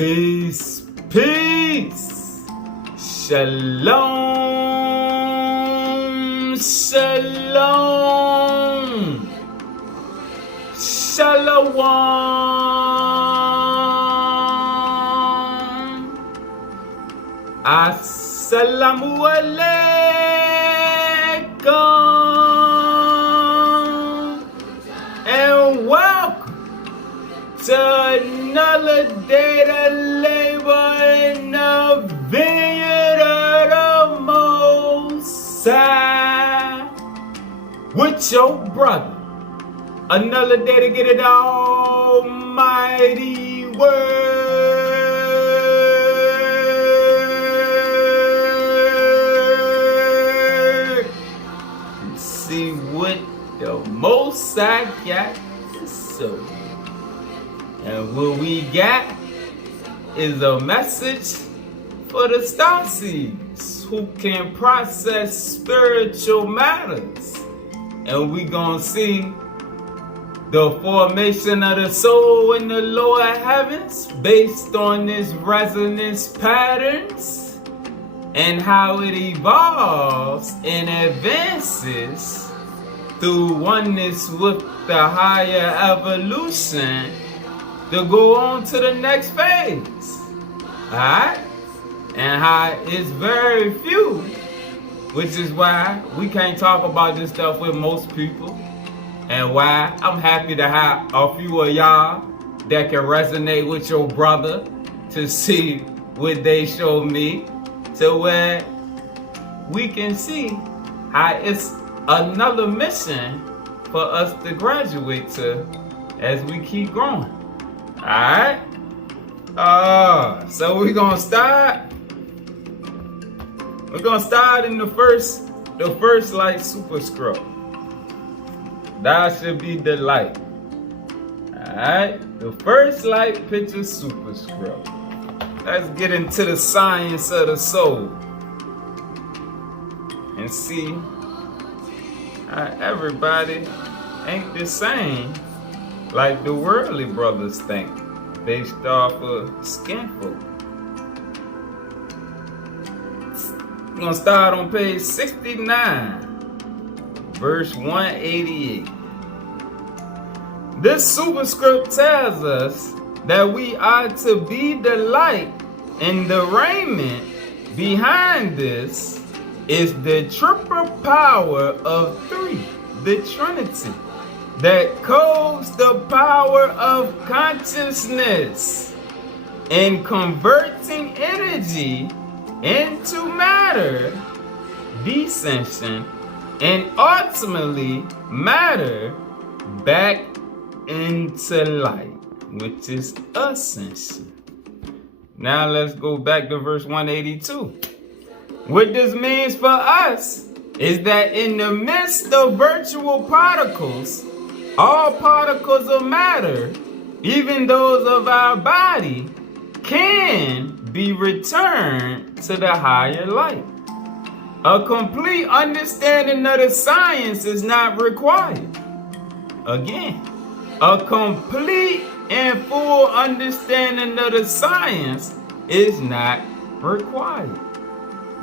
Peace, peace. Shalom, shalom. Shalom. Assalamu alaikum. And welcome to another day to labor in the vineyard of the Most High with your brother. Another day to get it almighty word. See what the Most High got to say. And what we got is a message for the star seeds who can process spiritual matters. And we gonna see the formation of the soul in the lower heavens based on its resonance patterns and how it evolves and advances through oneness with the higher evolution to go on to the next phase. Alright? And how it's very few, which is why we can't talk about this stuff with most people. And why I'm happy to have a few of y'all that can resonate with your brother to see what they show me, to where we can see how it's another mission for us to graduate to as we keep growing. Alright? So we're gonna start. We're gonna start in the first light superscript. Thou should be the light. Alright? The first light picture superscript. Let's get into the science of the soul and see how everybody ain't the same like the worldly brothers think, based off of skin folk. We're gonna start on page 69. Verse 188. This superscript tells us that we are to be the light, and the raiment behind this is the triple power of three, the Trinity, that codes the power of consciousness in converting energy into matter, descension, and ultimately matter back into light, which is ascension. Now let's go back to verse 182. What this means for us is that in the midst of virtual particles, all particles of matter, even those of our body, can be returned to the higher light. A complete understanding of the science is not required. Again, a complete and full understanding of the science is not required.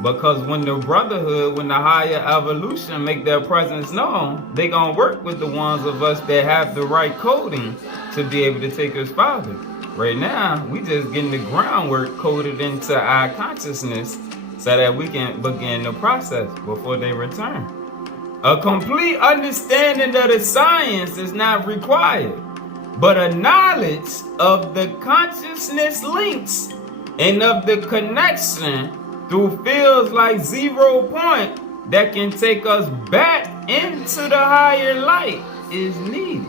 Because when the Brotherhood, when the higher evolution make their presence known, they gonna work with the ones of us that have the right coding to be able to take us farther. Right now, we just getting the groundwork coded into our consciousness so that we can begin the process before they return. A complete understanding of the science is not required, but a knowledge of the consciousness links and of the connection through fields like 0 point that can take us back into the higher light is needed.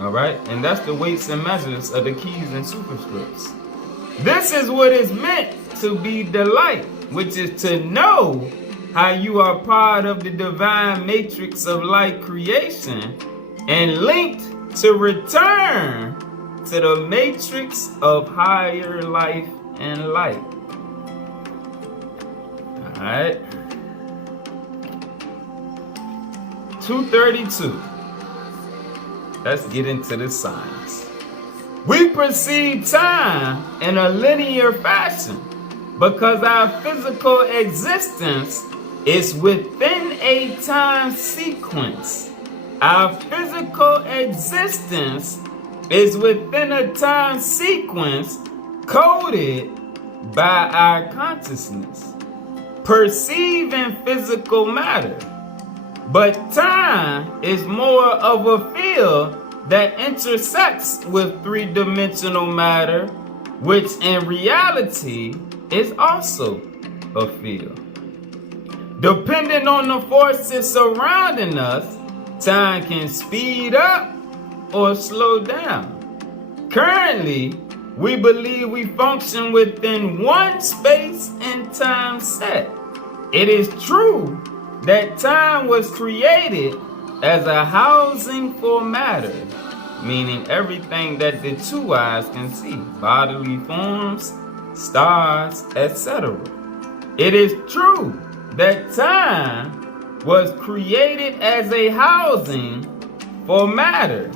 Alright? And that's the weights and measures of the keys and superscripts. This is what is meant to be the light, which is to know how you are part of the divine matrix of light creation and linked to return to the matrix of higher life and light. Alright. 232. Let's get into the science. We perceive time in a linear fashion because our physical existence is within a time sequence. Our physical existence is within a time sequence coded by our consciousness, perceiving physical matter. But time is more of a field that intersects with three-dimensional matter, which in reality is also a field. Depending on the forces surrounding us, time can speed up or slow down. Currently, we believe we function within one space and time set. It is true that time was created as a housing for matter, meaning everything that the two eyes can see, bodily forms, stars, etc. It is true that time was created as a housing for matter,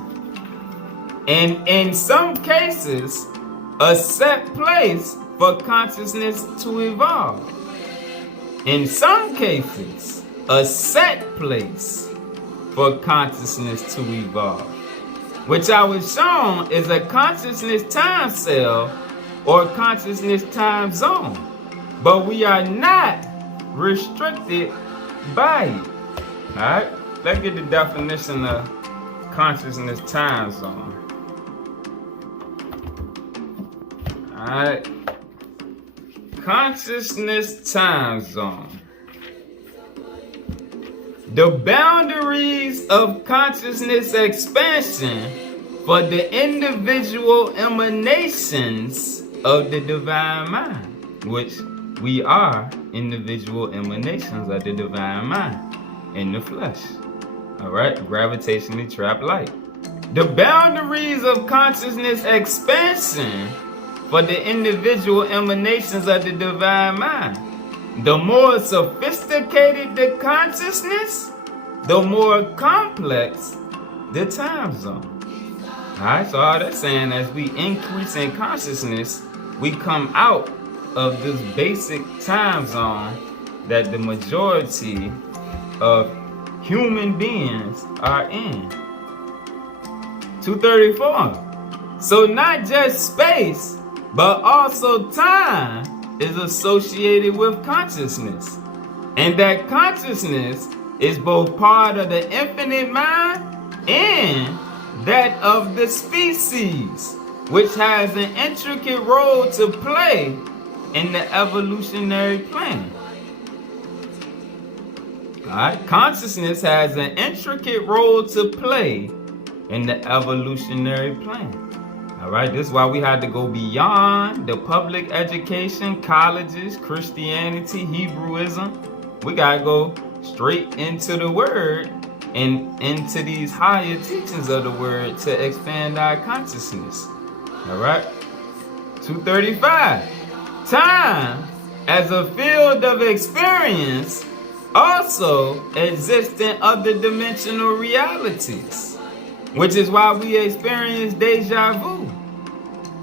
and in some cases, a set place for consciousness to evolve. In some cases, a set place for consciousness to evolve, which I was shown is a consciousness time cell or consciousness time zone, but we are not restricted by it. Alright, let's get the definition of consciousness time zone. Alright, consciousness time zone. The boundaries of consciousness expansion for the individual emanations of the divine mind, which we are individual emanations of the divine mind in the flesh. Alright, gravitationally trapped light. The boundaries of consciousness expansion for the individual emanations of the divine mind. The more sophisticated the consciousness, the more complex the time zone. Alright, so all that's saying, as we increase in consciousness, we come out of this basic time zone that the majority of human beings are in. 234. So not just space, but also time is associated with consciousness. And that consciousness is both part of the infinite mind and that of the species, which has an intricate role to play in the evolutionary plan. Alright, consciousness has an intricate role to play in the evolutionary plan. Alright, this is why we had to go beyond the public education, colleges, Christianity, Hebrewism. We gotta go straight into the word and into these higher teachings of the word to expand our consciousness. Alright, 235. Time as a field of experience also exists in other dimensional realities, which is why we experience deja vu,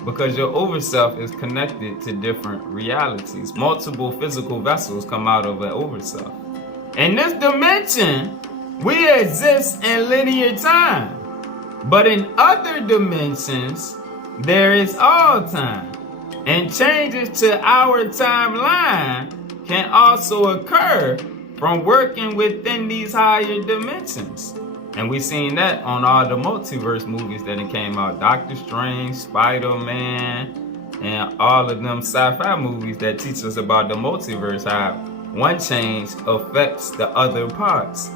because your overself is connected to different realities. Multiple physical vessels come out of an overself. In this dimension, we exist in linear time, but in other dimensions, there is all time, and changes to our timeline can also occur from working within these higher dimensions. And we seen that on all the multiverse movies that came out. Doctor Strange, Spider-Man, and all of them sci-fi movies that teach us about the multiverse, how one change affects the other parts.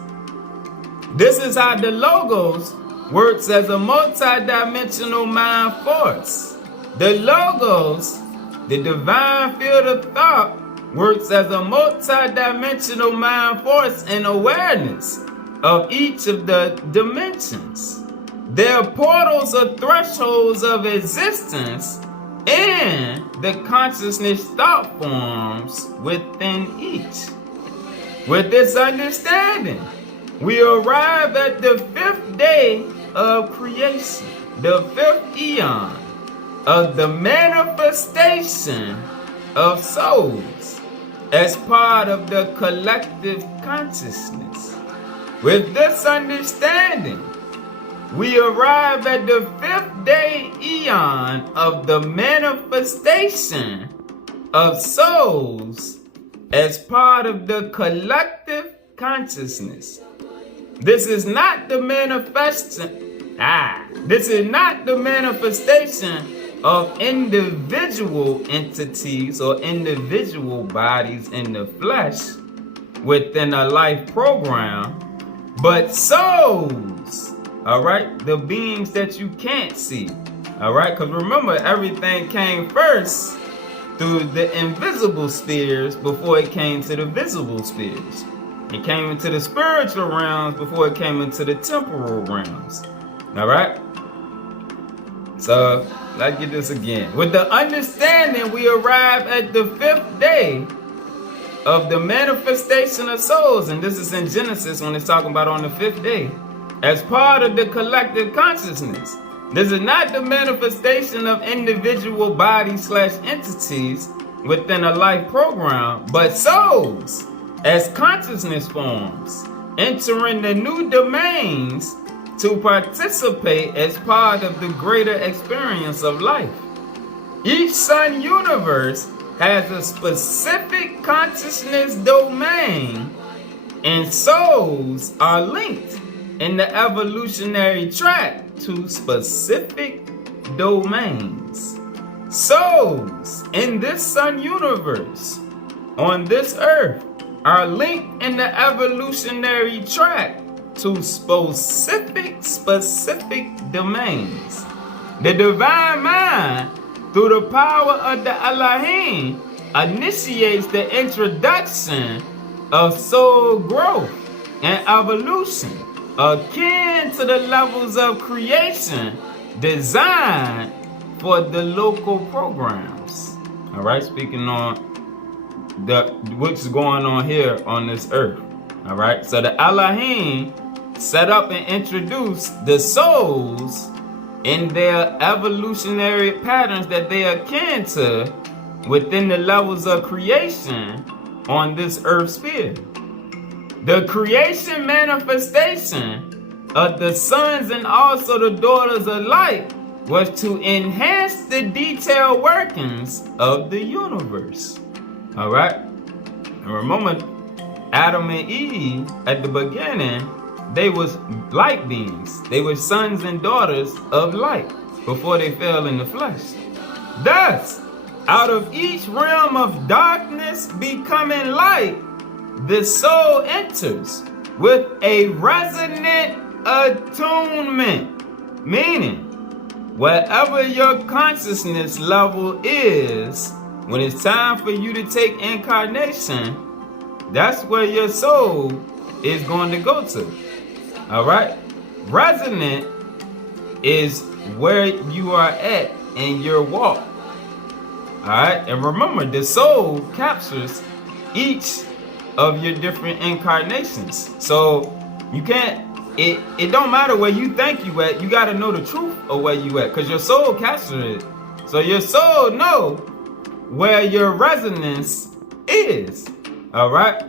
This is how the Logos works as a multidimensional mind force. The Logos, the divine field of thought, works as a multidimensional mind force and awareness of each of the dimensions. Their portals are thresholds of existence and the consciousness thought forms within each. With this understanding, we arrive at the fifth day of creation, the fifth eon, of the manifestation of souls as part of the collective consciousness. With this understanding, we arrive at the fifth day eon of the manifestation of souls as part of the collective consciousness. This is not the manifestation of individual entities or individual bodies in the flesh within a life program, but souls, all right, the beings that you can't see, all right, because remember, everything came first through the invisible spheres before it came to the visible spheres. It came into the spiritual realms before it came into the temporal realms. All right? So, let's get this again. With the understanding, we arrive at the fifth day of the manifestation of souls. And this is in Genesis when it's talking about on the fifth day. As part of the collective consciousness. This is not the manifestation of individual bodies/entities within a life program, but souls as consciousness forms, entering the new domains to participate as part of the greater experience of life. Each sun universe has a specific consciousness domain, and souls are linked in the evolutionary track to specific domains. Souls in this sun universe, on this earth, are linked in the evolutionary track to specific domains. The divine mind, through the power of the Elohim, initiates the introduction of soul growth and evolution akin to the levels of creation designed for the local programs. All right, speaking on what's going on here on this earth. All right, so the Elohim set up and introduced the souls in their evolutionary patterns that they are akin to within the levels of creation on this earth sphere. The creation manifestation of the sons and also the daughters of light was to enhance the detailed workings of the universe. All right, and remember, Adam and Eve at the beginning, they was light beings. They were sons and daughters of light before they fell in the flesh. Thus, out of each realm of darkness becoming light, the soul enters with a resonant attunement, meaning wherever your consciousness level is, when it's time for you to take incarnation, that's where your soul is going to go to. All right? Resonant is where you are at in your walk. All right? And remember, the soul captures each of your different incarnations. So you can't, it don't matter where you think you at, you got to know the truth of where you at, because your soul captures it. So your soul know where your resonance is. All right?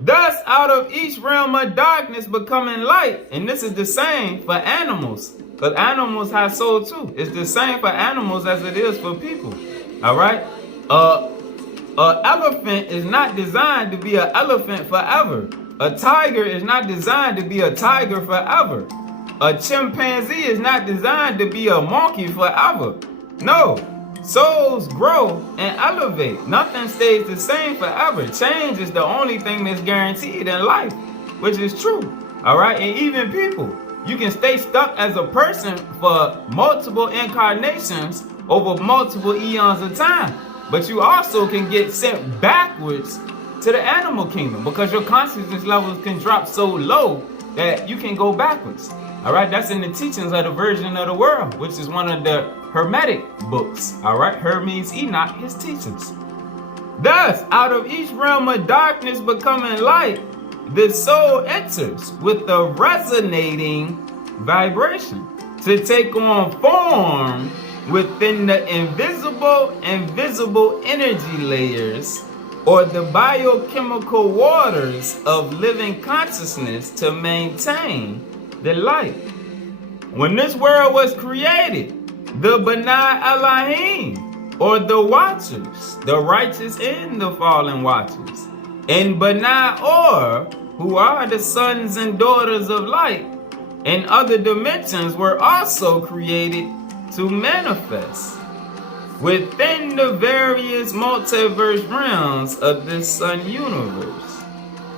Thus, out of each realm of darkness becoming light, and this is the same for animals, because animals have soul too. It's the same for animals as it is for people. All right? An elephant is not designed to be an elephant forever. A tiger is not designed to be a tiger forever. A chimpanzee is not designed to be a monkey forever. No. Souls grow and elevate. Nothing stays the same forever. Change is the only thing that's guaranteed in life, which is true. All right? And even people, you can stay stuck as a person for multiple incarnations over multiple eons of time. But you also can get sent backwards to the animal kingdom because your consciousness levels can drop so low that you can go backwards. All right, that's in the teachings of the Virgin of the World, which is one of the Hermetic books. All right, Her means Enoch, his teachings. Thus, out of each realm of darkness becoming light, the soul enters with a resonating vibration to take on form within the invisible and visible energy layers or the biochemical waters of living consciousness to maintain the light. When this world was created, the B'nai Elohim, or the Watchers, the righteous and the fallen Watchers, and B'nai Or, who are the sons and daughters of light, and other dimensions were also created to manifest within the various multiverse realms of this sun universe.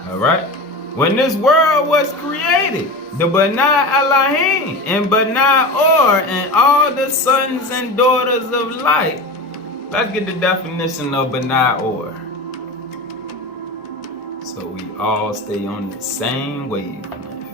Alright? When this world was created, the B'nai Elohim and B'nai Or and all the sons and daughters of light. Let's get the definition of B'nai Or, so we all stay on the same wavelength.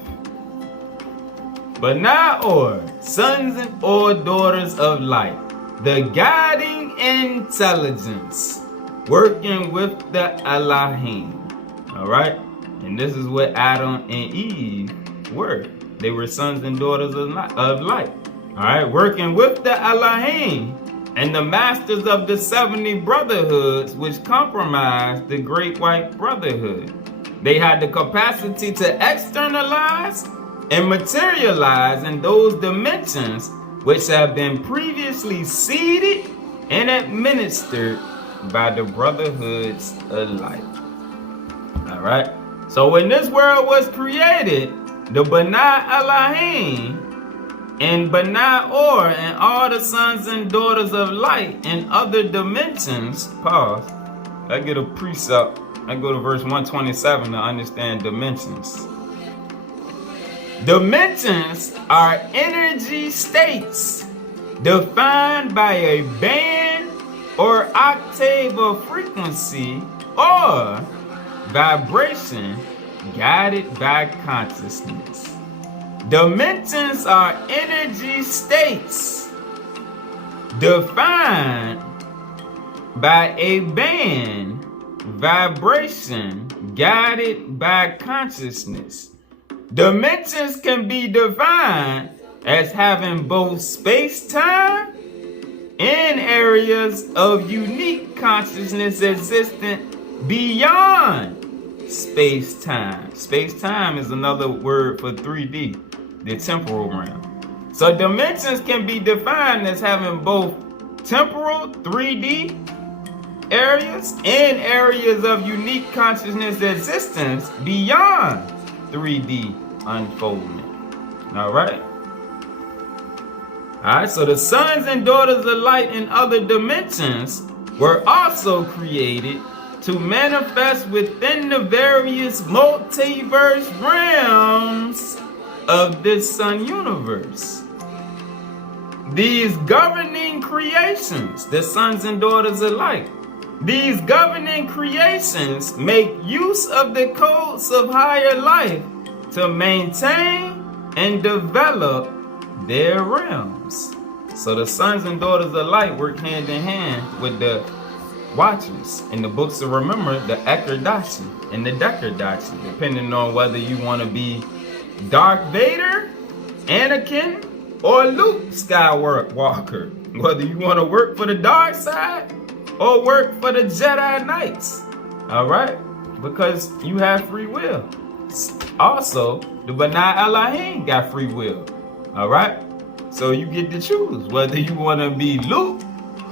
B'nai Or, sons and or daughters of light, the guiding intelligence working with the Elohim. Alright? And this is what Adam and Eve were. They were sons and daughters of light. Alright? Working with the Elohim and the masters of the 70 brotherhoods which comprised the Great White Brotherhood. They had the capacity to externalize and materialize in those dimensions which have been previously seeded and administered by the brotherhoods of light. Alright? So when this world was created, the B'nai Elohim and B'nai Or and all the sons and daughters of light in other dimensions, pause, I get a precept, I go to verse 127 to understand dimensions. Dimensions are energy states defined by a band or octave of frequency or vibration guided by consciousness. Dimensions are energy states defined by a band, vibration guided by consciousness. Dimensions can be defined as having both space-time and areas of unique consciousness existent beyond space-time. Space-time is another word for 3D, the temporal realm. So dimensions can be defined as having both temporal 3D areas and areas of unique consciousness existence beyond 3D unfoldment. Alright? Alright, so the sons and daughters of light in other dimensions were also created to manifest within the various multiverse realms of this sun universe. These governing creations, the sons and daughters of light, these governing creations make use of the codes of higher life to maintain and develop their realms. So the sons and daughters of light work hand in hand with the Watchers in the books to remember, the Ekirdachi and the Dekirdachi, depending on whether you want to be Darth Vader, Anakin, or Luke Skywalker, whether you want to work for the dark side or work for the Jedi Knights. Alright? Because you have free will. Also, the B'nai Elohim got free will. Alright? So you get to choose whether you want to be Luke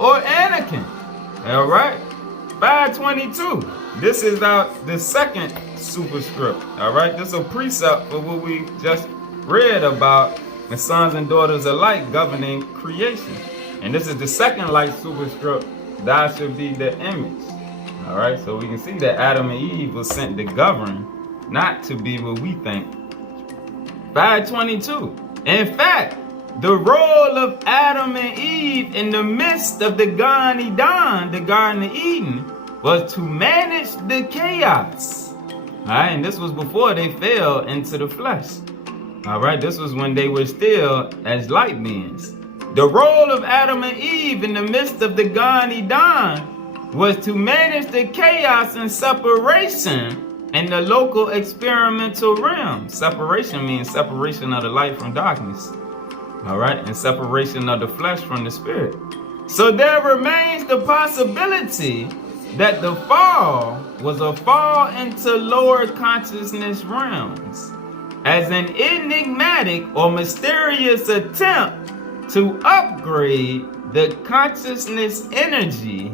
or Anakin. Alright? 522. This is the second superscript. Alright? This is a precept for what we just read about the sons and daughters of light governing creation. And this is the second light superscript. That should be the image. Alright? So we can see that Adam and Eve was sent to govern, not to be what we think. 522. In fact, the role of Adam and Eve in the midst of the Gan Eden, the Garden of Eden, was to manage the chaos. Alright, and this was before they fell into the flesh. Alright, this was when they were still as light beings. The role of Adam and Eve in the midst of the Gan Eden was to manage the chaos and separation in the local experimental realm. Separation means separation of the light from darkness. All right, and separation of the flesh from the spirit. So there remains the possibility that the fall was a fall into lower consciousness realms, as an enigmatic or mysterious attempt to upgrade the consciousness energy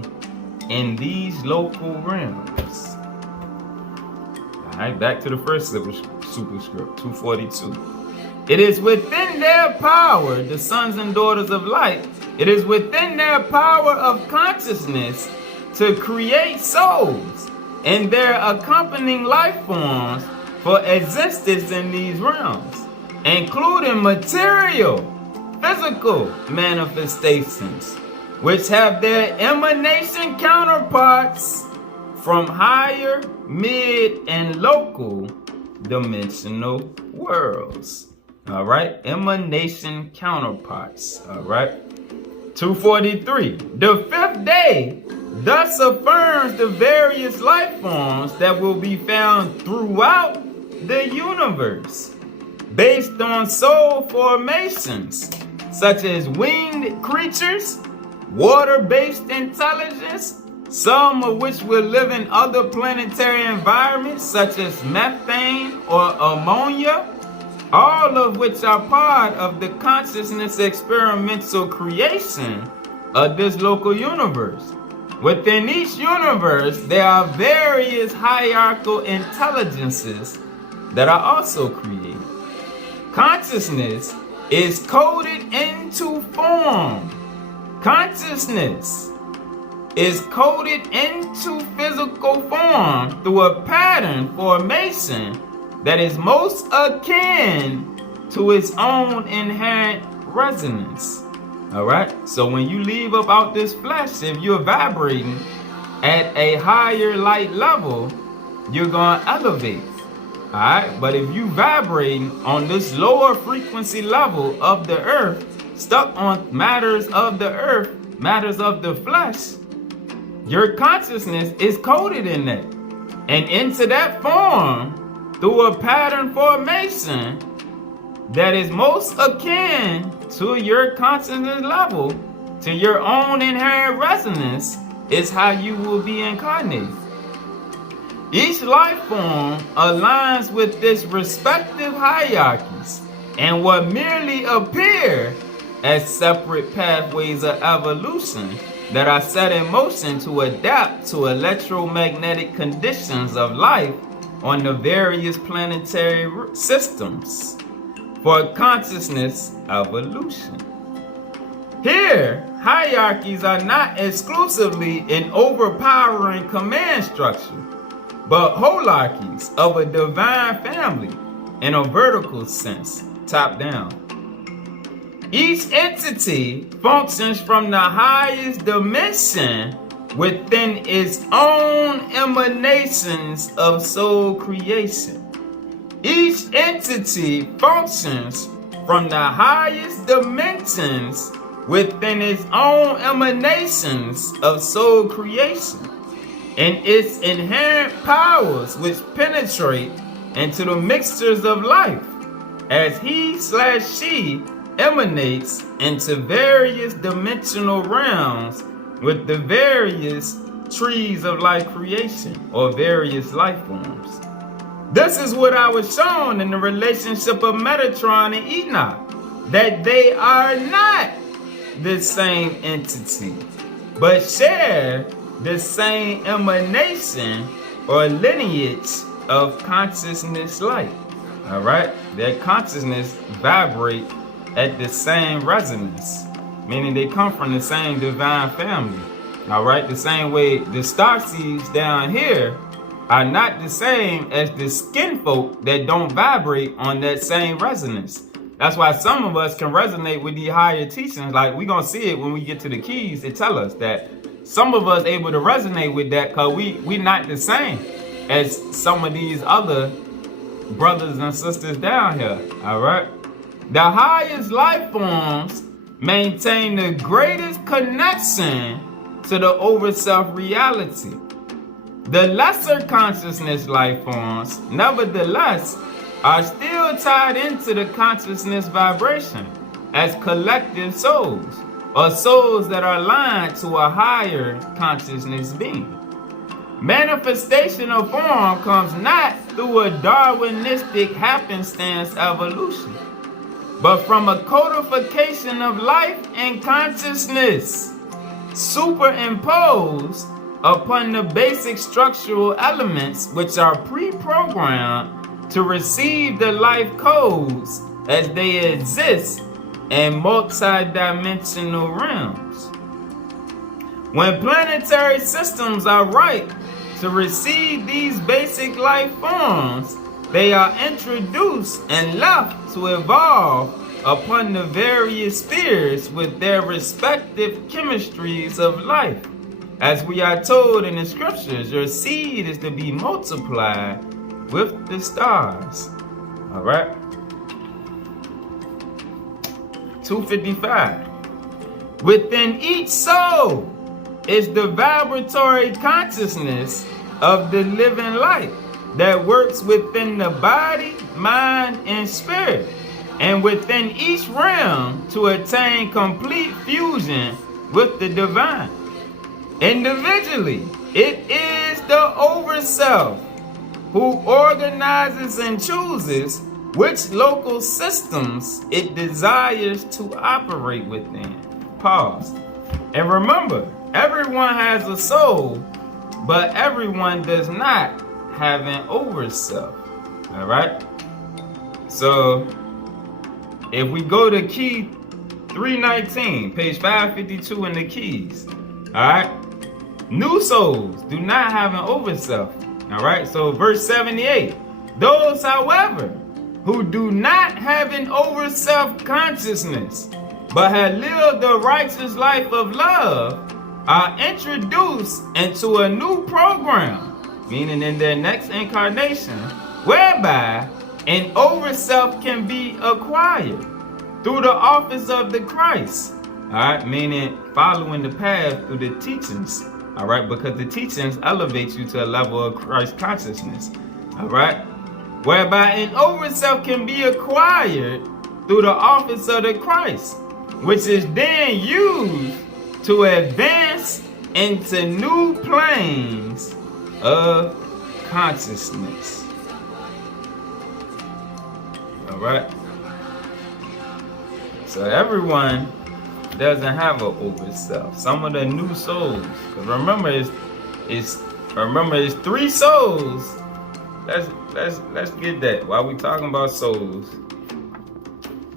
in these local realms. Alright, back to the first superscript, 242. It is within their power, the sons and daughters of light, it is within their power of consciousness to create souls and their accompanying life forms for existence in these realms, including material, physical manifestations, which have their emanation counterparts from higher, mid, and local dimensional worlds. All right, emanation counterparts. All right, 243. The fifth day thus affirms the various life forms that will be found throughout the universe, based on soul formations, such as winged creatures, water-based intelligence, some of which will live in other planetary environments, such as methane or ammonia, all of which are part of the consciousness experimental creation of this local universe. Within each universe, there are various hierarchical intelligences that are also created. Consciousness is coded into form. Consciousness is coded into physical form through a pattern formation that is most akin to its own inherent resonance. All right, so when you leave up out this flesh, if you're vibrating at a higher light level, you're going to elevate. All right, but if you vibrating on this lower frequency level of the earth, stuck on matters of the earth, matters of the flesh, your consciousness is coded in that. And into that form, through a pattern formation that is most akin to your consciousness level, to your own inherent resonance, is how you will be incarnated. Each life form aligns with its respective hierarchies and what merely appear as separate pathways of evolution that are set in motion to adapt to electromagnetic conditions of life on the various planetary systems for consciousness evolution. Here, hierarchies are not exclusively an overpowering command structure, but holarchies of a divine family in a vertical sense, top down. Each entity functions from the highest dimension within its own emanations of soul creation. Each entity functions from the highest dimensions within its own emanations of soul creation and its inherent powers which penetrate into the mixtures of life as he/she emanates into various dimensional realms with the various trees of life creation or various life forms. This is what I was shown in the relationship of Metatron and Enoch, that they are not the same entity, but share the same emanation or lineage of consciousness light. All right, their consciousness vibrate at the same resonance, meaning they come from the same divine family. All right, the same way the star seeds down here are not the same as the skin folk that don't vibrate on that same resonance. That's why some of us can resonate with these higher teachings. Like we're gonna see it when we get to the keys. It tell us that some of us able to resonate with that because we not the same as some of these other brothers and sisters down here. All right, the highest life forms maintain the greatest connection to the over-self reality. The lesser consciousness life forms, nevertheless, are still tied into the consciousness vibration, as collective souls, or souls that are aligned to a higher consciousness being. Manifestation of form comes not through a Darwinistic happenstance evolution, but from a codification of life and consciousness, superimposed upon the basic structural elements which are pre-programmed to receive the life codes as they exist in multidimensional realms. When planetary systems are ripe to receive these basic life forms, they are introduced and left to evolve upon the various spheres with their respective chemistries of life. As we are told in the scriptures, your seed is to be multiplied with the stars. All right. 255. Within each soul is the vibratory consciousness of the living light that works within the body, mind, and spirit, and within each realm to attain complete fusion with the divine. Individually, it is the overself who organizes and chooses which local systems it desires to operate within. Pause. And remember, everyone has a soul, but everyone does not have an overself. All right? So, if we go to key 319, page 552 in the keys, all right? New souls do not have an overself. All right? So, verse 78, those, however, who do not have an overself consciousness, but have lived the righteous life of love, are introduced into a new program, meaning in their next incarnation, whereby an overself can be acquired through the office of the Christ. All right, meaning following the path through the teachings. All right, because the teachings elevate you to a level of Christ consciousness. All right, whereby an overself can be acquired through the office of the Christ, which is then used to advance into new planes of consciousness. All right. So everyone doesn't have an overself. Some of the new souls, because remember, it's 3 souls. Let's get that. While we talking about souls,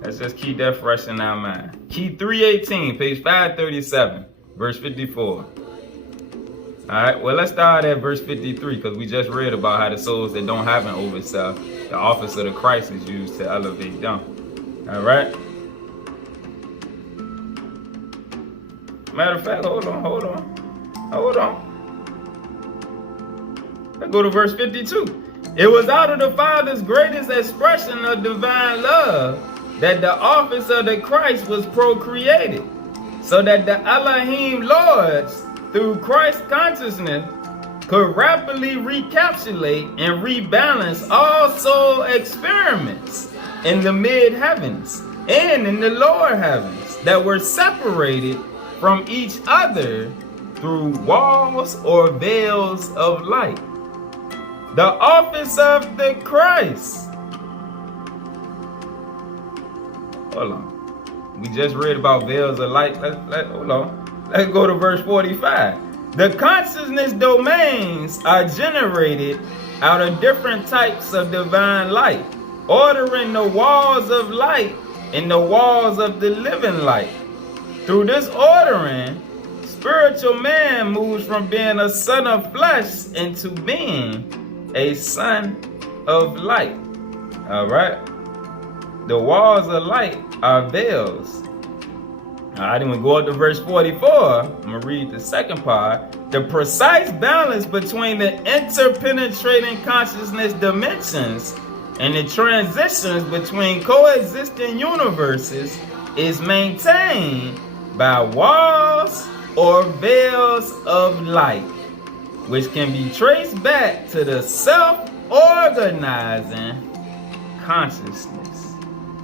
let's just keep that fresh in our mind. Key 318, page 537, verse 54. Alright, well, let's start at verse 53, because we just read about how the souls that don't have an overself, the office of the Christ is used to elevate them. Alright? Matter of fact, hold on. Let's go to verse 52. It was out of the Father's greatest expression of divine love that the office of the Christ was procreated, so that the Elohim Lords, through Christ consciousness, could rapidly recapitulate and rebalance all soul experiments in the mid-heavens and in the lower heavens that were separated from each other through walls or veils of light. The office of the Christ. Hold on. We just read about veils of light. Hold on. Let's go to verse 45. The consciousness domains are generated out of different types of divine light, ordering the walls of light and the walls of the living light. Through this ordering, spiritual man moves from being a son of flesh into being a son of light. All right. The walls of light are veils. All right, then we go up to verse 44. I'm going to read the second part. The precise balance between the interpenetrating consciousness dimensions and the transitions between coexisting universes is maintained by walls or veils of light, which can be traced back to the self-organizing consciousness.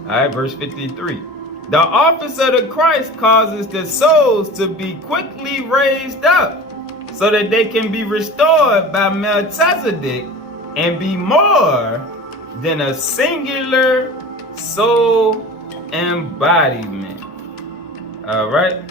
All right, verse 53. The office of the Christ causes the souls to be quickly raised up so that they can be restored by Melchizedek and be more than a singular soul embodiment. All right.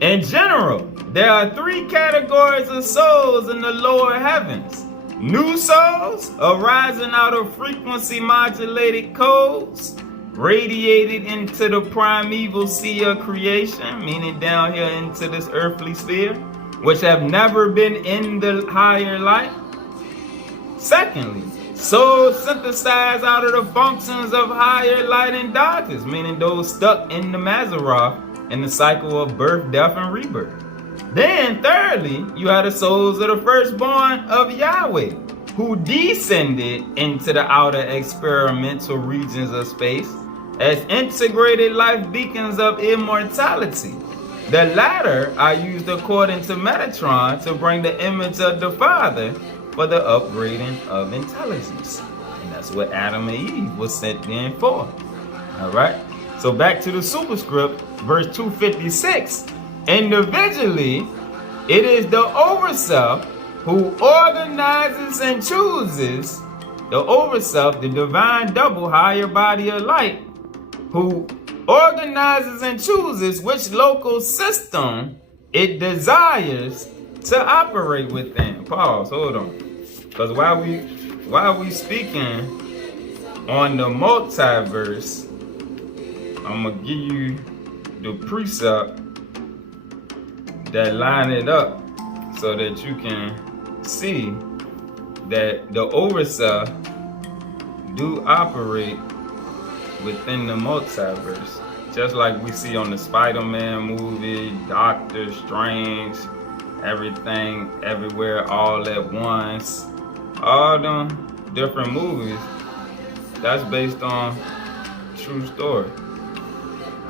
In general, there are three categories of souls in the lower heavens. New souls arising out of frequency modulated codes, radiated into the primeval sea of creation, meaning down here into this earthly sphere, which have never been in the higher light. Secondly, souls synthesized out of the functions of higher light and darkness, meaning those stuck in the Mazaroth in the cycle of birth, death, and rebirth. Then thirdly, you have the souls of the firstborn of Yahweh, who descended into the outer experimental regions of space as integrated life beacons of immortality. The latter are used according to Metatron to bring the image of the Father for the upgrading of intelligence. And that's what Adam and Eve was sent in for. All right. So back to the superscript, verse 256. Individually, it is the overself who organizes and chooses, the overself, the divine double higher body of light, who organizes and chooses which local system it desires to operate within. Pause, hold on. Because while we speaking on the multiverse, I'm going to give you the precept that line it up so that you can see that the overself do operate within the multiverse. Just like we see on the Spider-Man movie, Doctor Strange, everything, everywhere, all at once. All them different movies, that's based on true story.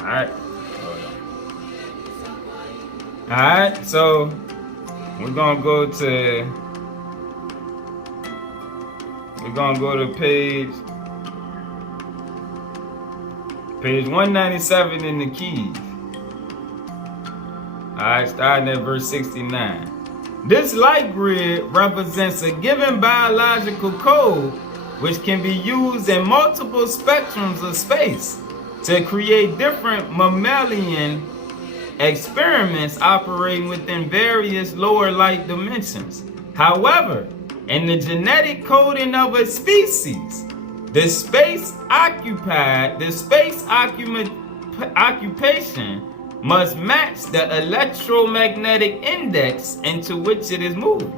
Alright, so we're gonna go to page 197 in the keys. Alright, starting at verse 69. This light grid represents a given biological code which can be used in multiple spectrums of space to create different mammalian experiments operating within various lower light dimensions. However, in the genetic coding of a species, the space occupation must match the electromagnetic index into which it is moving.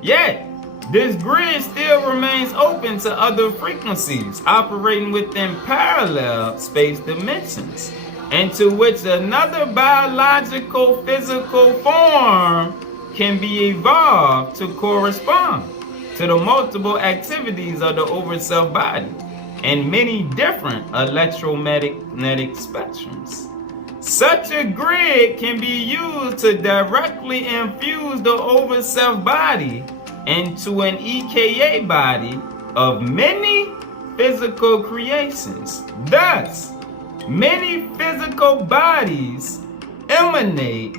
Yet, this grid still remains open to other frequencies operating within parallel space dimensions, into which another biological physical form can be evolved to correspond to the multiple activities of the overself body and many different electromagnetic spectrums. Such a grid can be used to directly infuse the overself body into an EKA body of many physical creations. Thus, many physical bodies emanate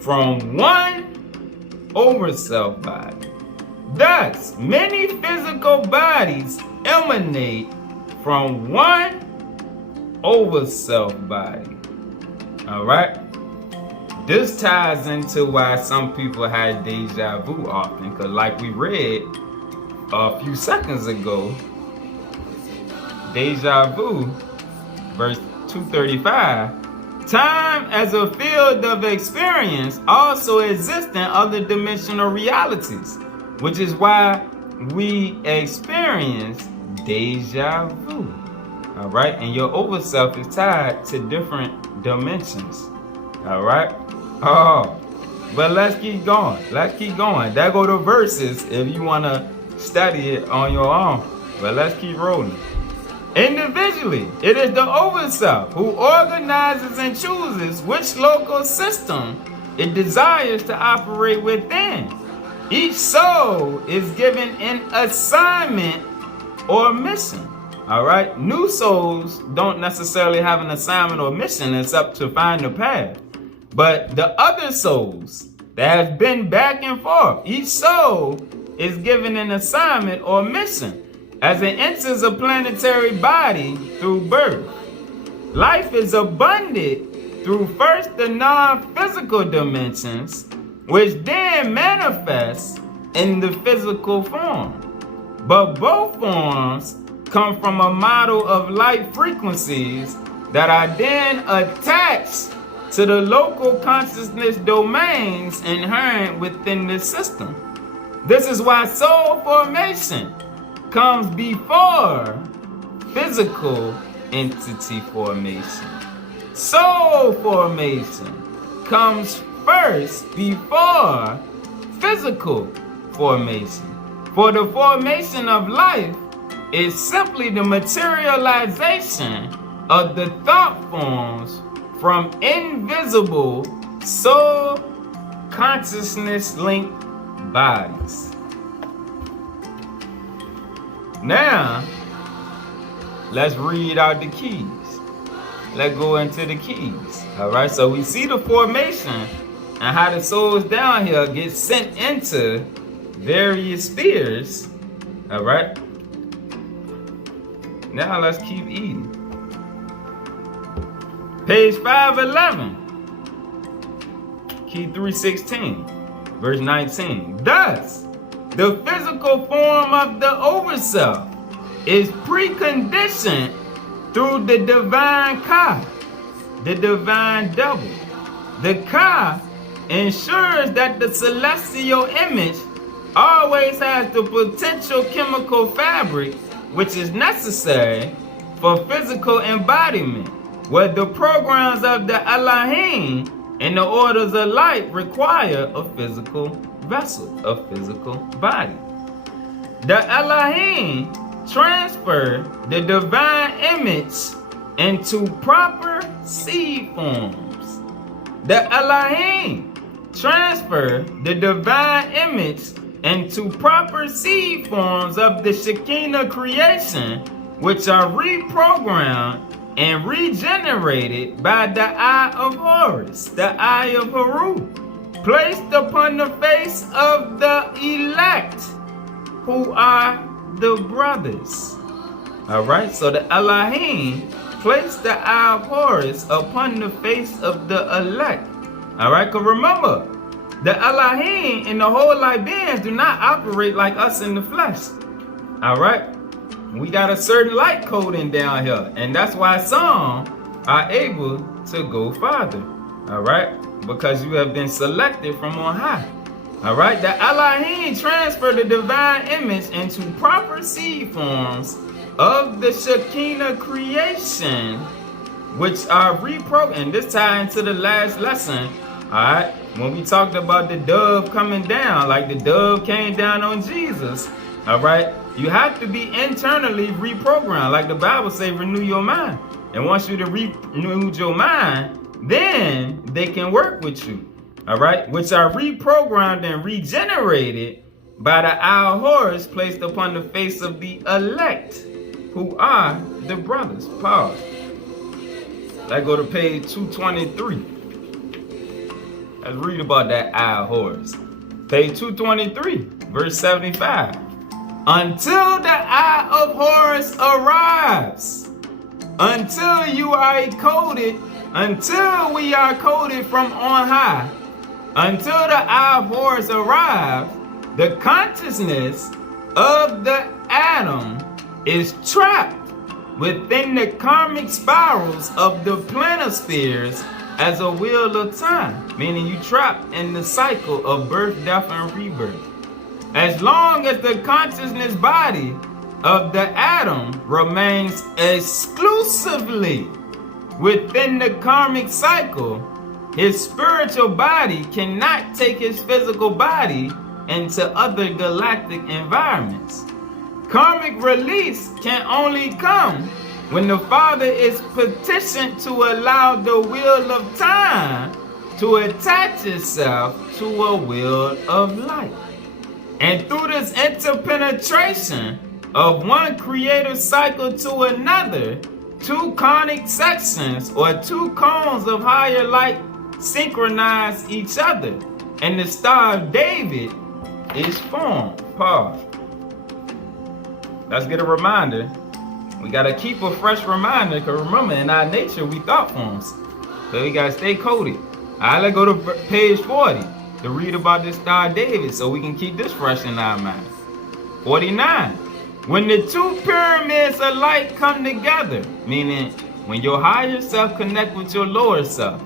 from one overself body. Thus, many physical bodies emanate from one overself body. All right. This ties into why some people had deja vu often, because like we read a few seconds ago, deja vu, verse 235, time as a field of experience also exists in other dimensional realities, which is why we experience deja vu. All right, and your overself is tied to different dimensions. All right. Oh, but let's keep going. Let's keep going. There go the verses if you want to study it on your own. But let's keep rolling. Individually, it is the overself who organizes and chooses which local system it desires to operate within. Each soul is given an assignment or mission. All right, new souls don't necessarily have an assignment or mission except to find the path. But the other souls that have been back and forth, each soul is given an assignment or mission as it enters a planetary body through birth. Life is abundant through first the non-physical dimensions, which then manifests in the physical form. But both forms come from a model of light frequencies that are then attached to the local consciousness domains inherent within the system. This is why soul formation comes before physical entity formation. Soul formation comes first before physical formation. For the formation of life is simply the materialization of the thought forms from invisible soul consciousness linked bodies. Now, let's read out the keys. Let's go into the keys. All right, so we see the formation and how the souls down here get sent into various spheres. All right. Now let's keep eating. Page 511, key 316, verse 19. Thus, the physical form of the overself is preconditioned through the divine Ka, the divine double. The Ka ensures that the celestial image always has the potential chemical fabric which is necessary for physical embodiment, where the programs of the Elohim and the orders of light require a physical vessel, a physical body. The Elohim transfer the divine image into proper seed forms. The Elohim transfer the divine image into proper seed forms of the Shekinah creation, which are reprogrammed and regenerated by the Eye of Horus, the Eye of Horus, placed upon the face of the elect, who are the brothers. All right, so the Elohim placed the Eye of Horus upon the face of the elect. All right, because remember, the Elohim and the whole light beings do not operate like us in the flesh. All right, we got a certain light coding down here, and that's why some are able to go farther. All right, because you have been selected from on high. All right, the Elohim transfer the divine image into proper seed forms of the Shekinah creation, which are reprogrammed. And this ties into the last lesson. All right, when we talked about the dove coming down, like the dove came down on Jesus. All right, you have to be internally reprogrammed, like the Bible says, renew your mind. And once you renew your mind, then they can work with you. All right, which are reprogrammed and regenerated by the Eye of Horus placed upon the face of the elect, who are the brothers. Pause. Let's go to page 223. Let's read about that Eye of Horus. Page 223, verse 75. Until the Eye of Horus arrives, until you are coded, until we are coded from on high, until the Eye of Horus arrives, the consciousness of the atom is trapped within the karmic spirals of the planispheres as a wheel of time, meaning you trapped in the cycle of birth, death, and rebirth. As long as the consciousness body of the atom remains exclusively within the karmic cycle, his spiritual body cannot take his physical body into other galactic environments. Karmic release can only come when the Father is petitioned to allow the wheel of time to attach itself to a wheel of light. And through this interpenetration, of one creator cycle to another, two conic sections or two cones of higher light synchronize each other, and the Star of David is formed. Pause. Let's get a reminder. We gotta keep a fresh reminder, because remember, in our nature, we thought forms. So we gotta stay coded. Alright, let's go to page 40 to read about this Star of David so we can keep this fresh in our mind. 49. When the two pyramids of light come together, meaning when your higher self connect with your lower self,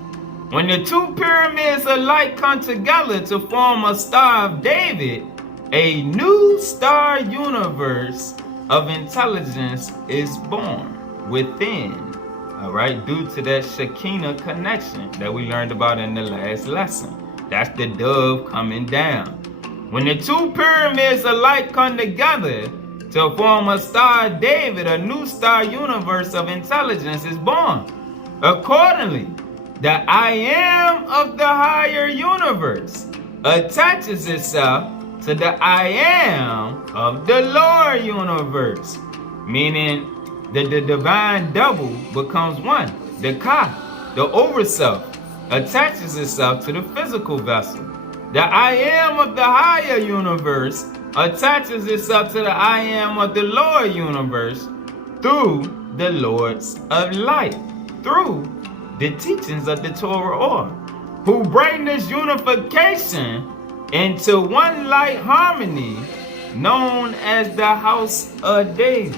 when the two pyramids of light come together to form a Star of David, a new star universe of intelligence is born within. Alright, due to that Shekinah connection that we learned about in the last lesson. That's the dove coming down. When the two pyramids of light come together to form a Star of David, a new star universe of intelligence is born. Accordingly, the I am of the higher universe attaches itself to the I am of the lower universe, meaning that the divine double becomes one. The Ka, the overself, attaches itself to the physical vessel. The I am of the higher universe attaches itself to the I am of the lower universe through the Lords of Light, through the teachings of the Torah, who bring this unification into one light harmony known as the House of David.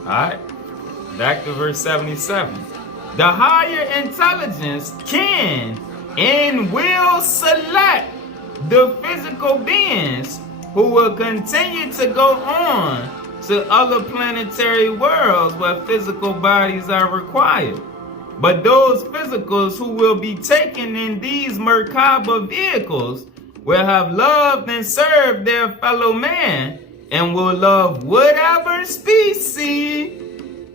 Alright, back to verse 77. The higher intelligence can and will select the physical beings who will continue to go on to other planetary worlds where physical bodies are required. But those physicals who will be taken in these Merkaba vehicles will have loved and served their fellow man and will love whatever species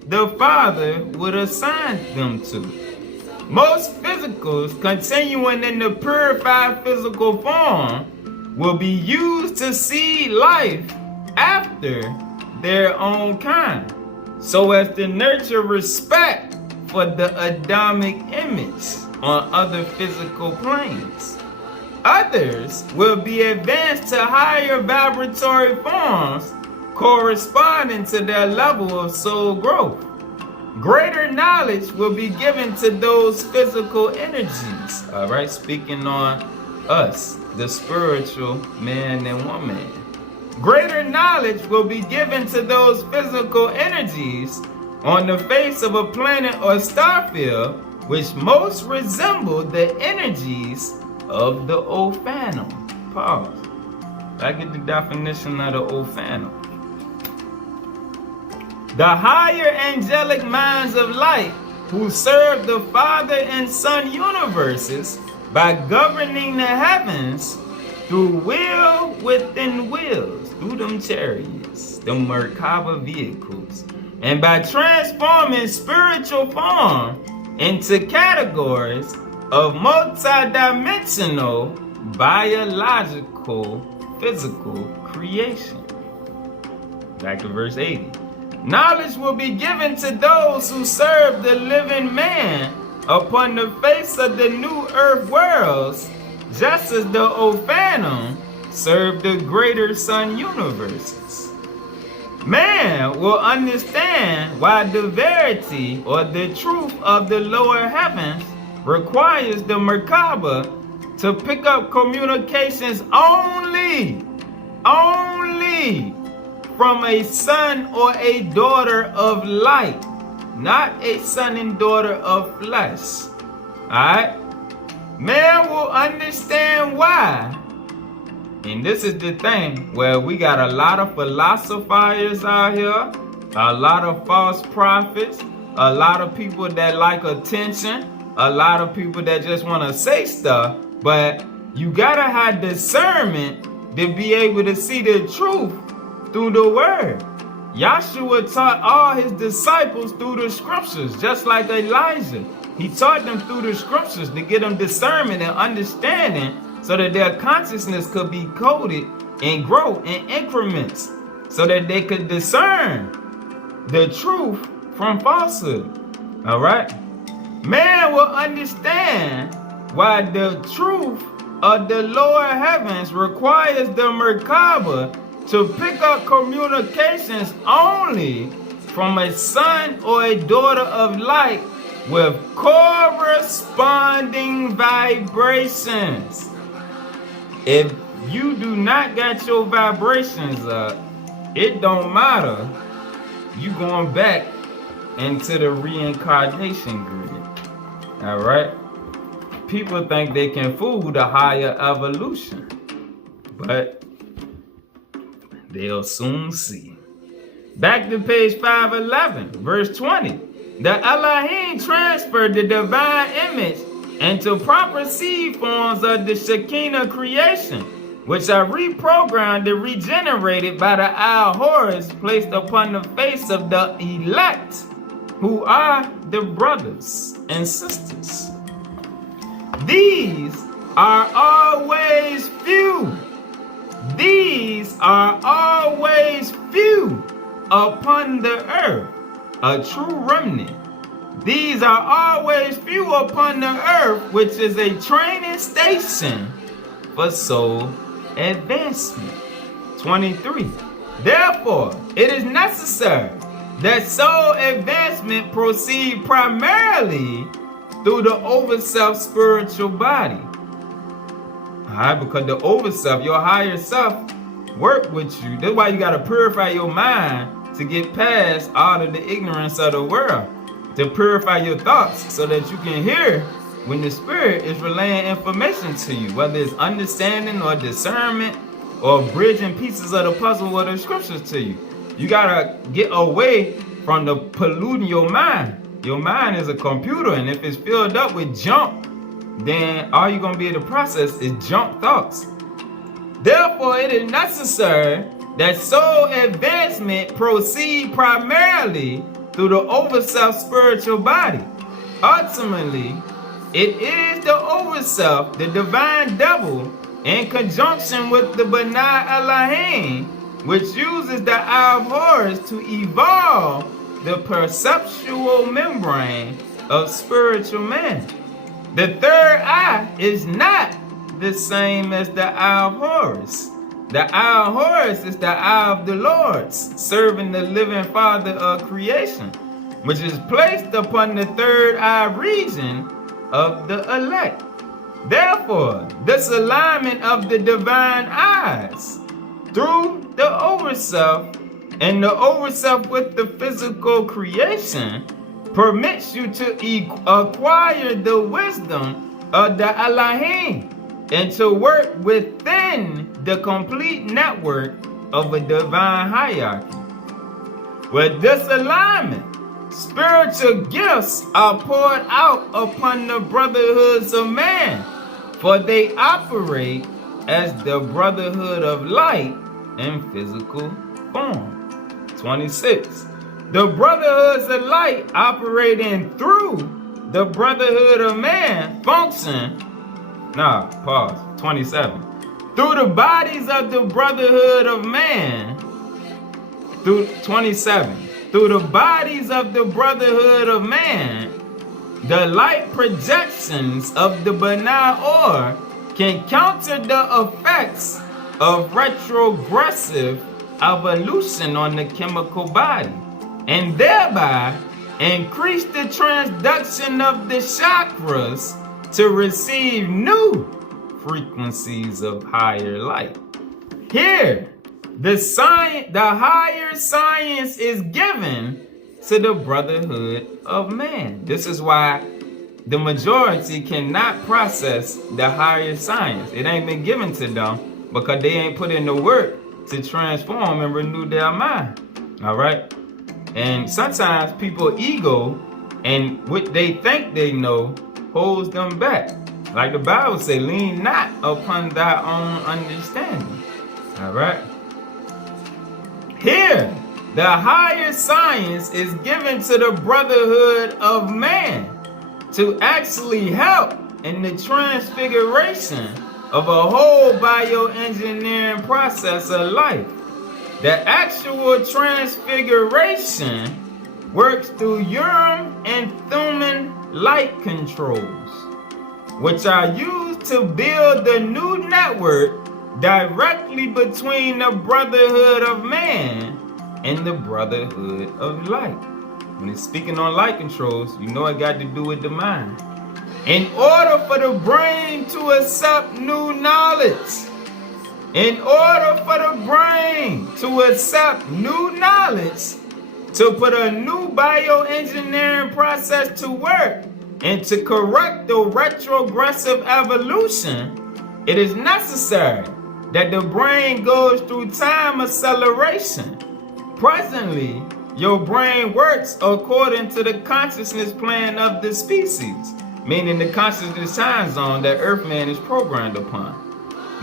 the Father would assign them to. Most physicals continuing in the purified physical form will be used to see life after their own kind, so as to nurture respect for the Adamic image on other physical planes. Others will be advanced to higher vibratory forms corresponding to their level of soul growth. Greater knowledge will be given to those physical energies. All right, speaking on us, the spiritual man and woman. Greater knowledge will be given to those physical energies on the face of a planet or star field which most resemble the energies of the Ophanum. Pause. I get the definition of the Ophanum. The higher angelic minds of light who serve the Father and Son universes by governing the heavens through will within wills, through them chariots, the Merkaba vehicles, and by transforming spiritual form into categories of multidimensional biological physical creation. Back to verse 80. Knowledge will be given to those who serve the living man upon the face of the new earth worlds, just as the Ophanum serve the greater sun universes. Man will understand why the verity or the truth of the lower heavens requires the Merkaba to pick up communications only from a son or a daughter of light, not a son and daughter of flesh. Alright? Man will understand why. And this is the thing where we got a lot of philosophers out here, a lot of false prophets, a lot of people that like attention, a lot of people that just want to say stuff, but you gotta have discernment to be able to see the truth through the word. Yahshua taught all his disciples through the scriptures, just like Elijah. He taught them through the scriptures to get them discernment and understanding so that their consciousness could be coded and grow in increments. so that they could discern the truth from falsehood. All right? Man will understand why the truth of the lower heavens requires the Merkaba to pick up communications only from a son or a daughter of light with corresponding vibrations. If you do not get your vibrations up, it don't matter. You going back into the reincarnation grid. All right? People think they can fool the higher evolution, but they'll soon see. Back to page 511, verse 20. The Elohim transferred the divine image into proper seed forms of the Shekinah creation, which are reprogrammed and regenerated by the Eye of Horus placed upon the face of the elect, who are the brothers and sisters. These are always few. These are always few upon the earth, a true remnant. These are always few upon the earth, which is a training station for soul advancement. 23. Therefore, it is necessary that soul advancement proceed primarily through the overself spiritual body. Alright, because the overself, your higher self, work with you. That's why you got to purify your mind to get past all of the ignorance of the world. To purify your thoughts so that you can hear when the spirit is relaying information to you, whether it's understanding or discernment or bridging pieces of the puzzle or the scriptures to you. You gotta get away from the polluting your mind. Your mind is a computer, and if it's filled up with junk, then all you're gonna be able to process is junk thoughts. Therefore, it is necessary that soul advancement proceed primarily through the overself spiritual body. Ultimately, it is the overself, the divine devil, in conjunction with the Benai Elohim, which uses the Eye of Horus to evolve the perceptual membrane of spiritual man. The third eye is not the same as the Eye of Horus. The Eye of Horus is the eye of the Lord's, serving the living Father of creation, which is placed upon the third eye region of the elect. Therefore, this alignment of the divine eyes through the overself and the overself with the physical creation permits you to acquire the wisdom of the Elohim and to work within the complete network of a divine hierarchy. With this alignment, spiritual gifts are poured out upon the brotherhoods of man, for they operate as the Brotherhood of Light in physical form. 26. The Brotherhoods of Light operating through the Brotherhood of Man function. 27. Through the bodies of the Brotherhood of Man. Through 27. Through the bodies of the Brotherhood of Man, the light projections of the Benai Or can counter the effects of retrogressive evolution on the chemical body, and thereby increase the transduction of the chakras to receive new frequencies of higher light. Here, the higher science is given to the Brotherhood of Man. This is why the majority cannot process the higher science. It ain't been given to them because they ain't put in the work to transform and renew their mind. All right? And sometimes people ego and what they think they know holds them back. Like the Bible say, lean not upon thy own understanding. All right? Here, the higher science is given to the Brotherhood of Man to actually help in the transfiguration of a whole bioengineering process of life. The actual transfiguration works through Urim and Thummim light controls, which are used to build the new network directly between the Brotherhood of Man and the Brotherhood of Light. When it's speaking on light controls, you know it got to do with the mind. In order for the brain to accept new knowledge, to put a new bioengineering process to work, and to correct the retrogressive evolution, it is necessary that the brain goes through time acceleration. Presently, your brain works according to the consciousness plan of the species, meaning the consciousness time zone that Earthman is programmed upon,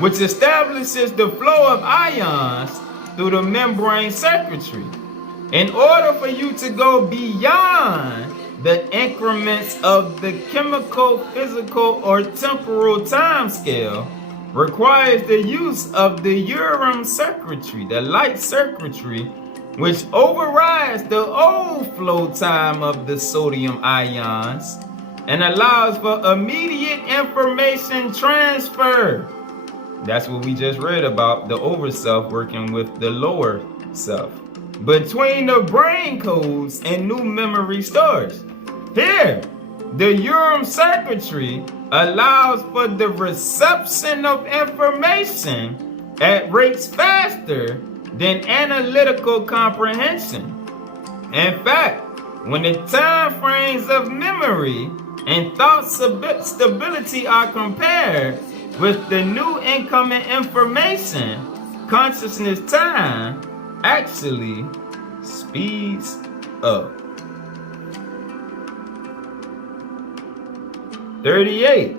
which establishes the flow of ions through the membrane circuitry. In order for you to go beyond the increments of the chemical, physical, or temporal time scale, requires the use of the Urim circuitry, the light circuitry, which overrides the old flow time of the sodium ions and allows for immediate information transfer. That's what we just read about, the overself working with the lower self, between the brain codes and new memory storage. Here, the Urim circuitry allows for the reception of information at rates faster than analytical comprehension. In fact, when the time frames of memory and thought stability are compared with the new incoming information, consciousness time actually speeds up. 35.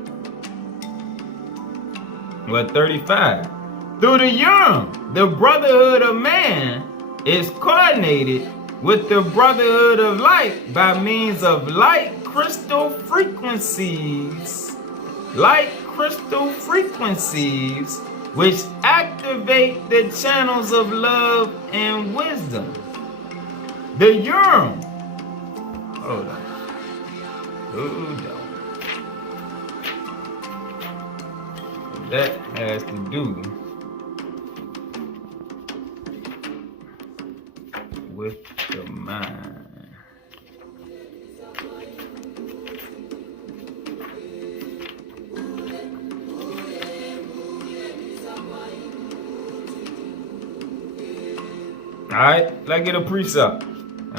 Through the Urim, the Brotherhood of Man is coordinated with the Brotherhood of Light by means of light crystal frequencies. Which activate the channels of love and wisdom. The Urim. Hold on. That has to do with the mind. Alright, let's get a precept.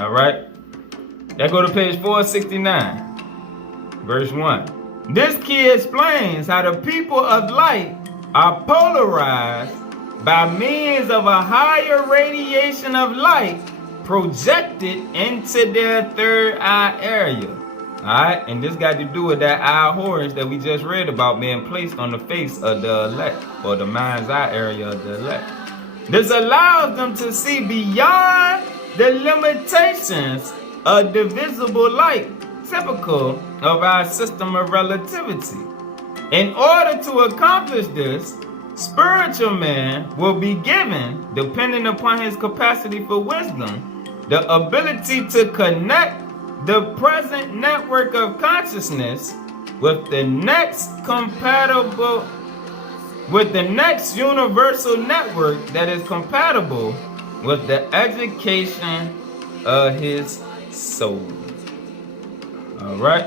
Alright. That go to page 469, verse 1. This key explains how the people of light are polarized by means of a higher radiation of light projected into their third eye area. Alright, and this got to do with that Eye of Horus that we just read about being placed on the face of the elect, or the mind's eye area of the elect. This allows them to see beyond the limitations of the visible light, typical of our system of relativity. In order to accomplish this, spiritual man will be given, depending upon his capacity for wisdom, the ability to connect the present network of consciousness with the next universal network that is compatible with the education of his soul. Alright?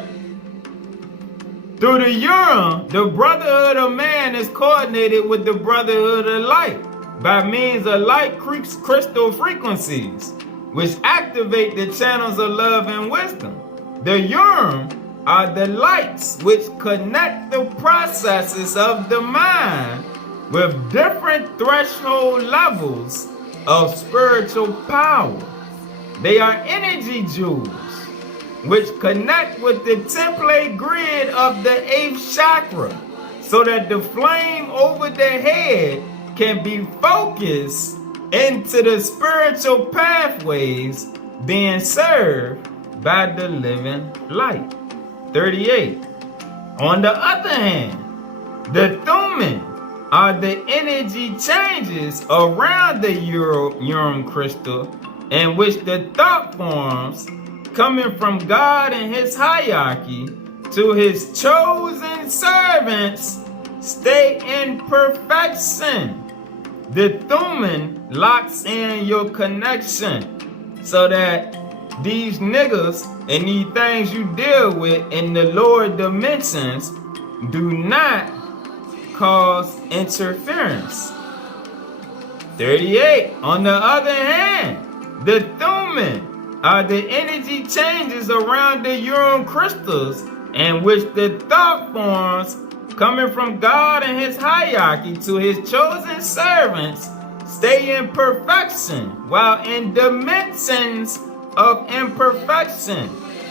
Through the Urim, the Brotherhood of Man is coordinated with the Brotherhood of Light by means of light crystal frequencies, which activate the channels of love and wisdom. The Urim are the lights which connect the processes of the mind with different threshold levels of spiritual power. They are energy jewels which connect with the template grid of the 8th chakra, so that the flame over the head can be focused into the spiritual pathways being served by the living light. 38. On the other hand, the Thummim are the energy changes around the Urim crystal in which the thought forms coming from God and his hierarchy to his chosen servants stay in perfection. The Thuman locks in your connection so that these niggas and these things you deal with in the lower dimensions do not cause interference. 38. On the other hand, the Thuman are the energy changes around the Urim crystals in which the thought forms coming from God and his hierarchy to his chosen servants stay in perfection while in dimensions of imperfection.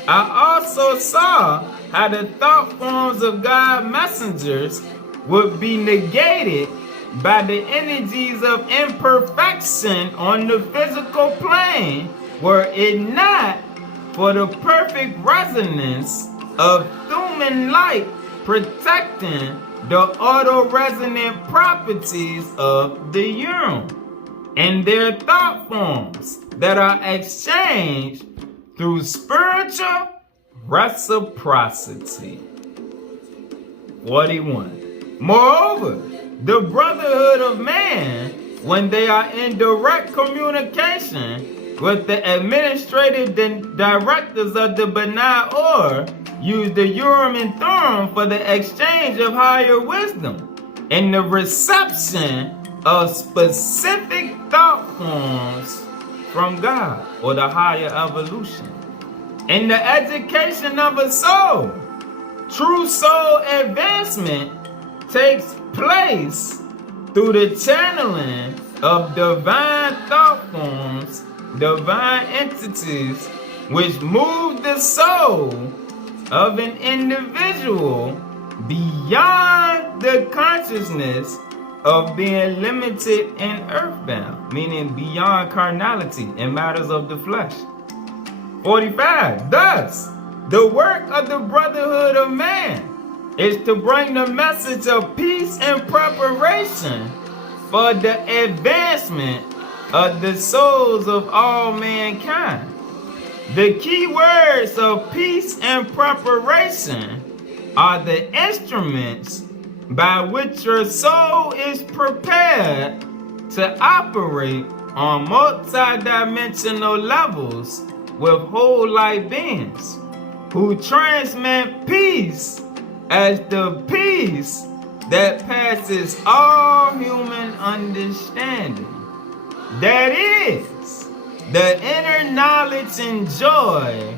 I also saw how the thought forms of God messengers would be negated by the energies of imperfection on the physical plane were it not for the perfect resonance of Thuman light protecting the auto-resonant properties of the Urim and their thought forms that are exchanged through spiritual reciprocity. 41. Moreover, the Brotherhood of Man, when they are in direct communication with the administrative directors of the Benai Or, use the Urim and Thummim for the exchange of higher wisdom and the reception of specific thought forms from God or the higher evolution. In the education of a soul, true soul advancement takes place through the channeling of divine thought forms, divine entities, which move the soul of an individual beyond the consciousness of being limited and earthbound, meaning beyond carnality and matters of the flesh. 45. Thus, the work of the Brotherhood of Man is to bring the message of peace and preparation for the advancement of the souls of all mankind. The key words of peace and preparation are the instruments by which your soul is prepared to operate on multidimensional levels with whole life beings who transmit peace as the peace that passes all human understanding. That is the inner knowledge and joy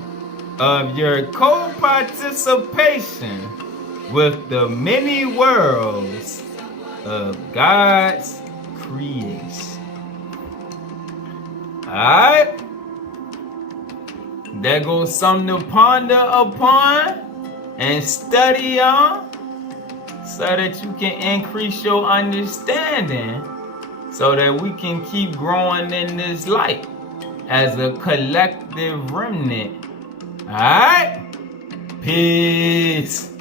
of your co-participation with the many worlds of God's creation. Alright? There goes something to ponder upon and study on so that you can increase your understanding so that we can keep growing in this light as a collective remnant. Alright? Peace.